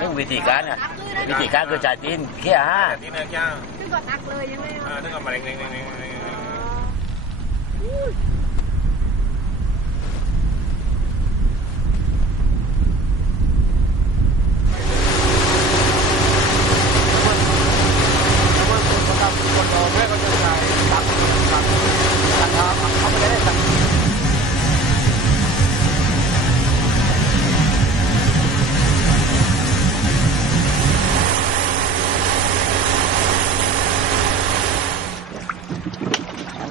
ซึ่งวิธีการอ่ะวิธีการคือจ่ายตีนแค่ห้าตีนแค่ห้าตึ่งก็นักเลยยังไงอ่าซึ่งก็มาเร่งเร่ง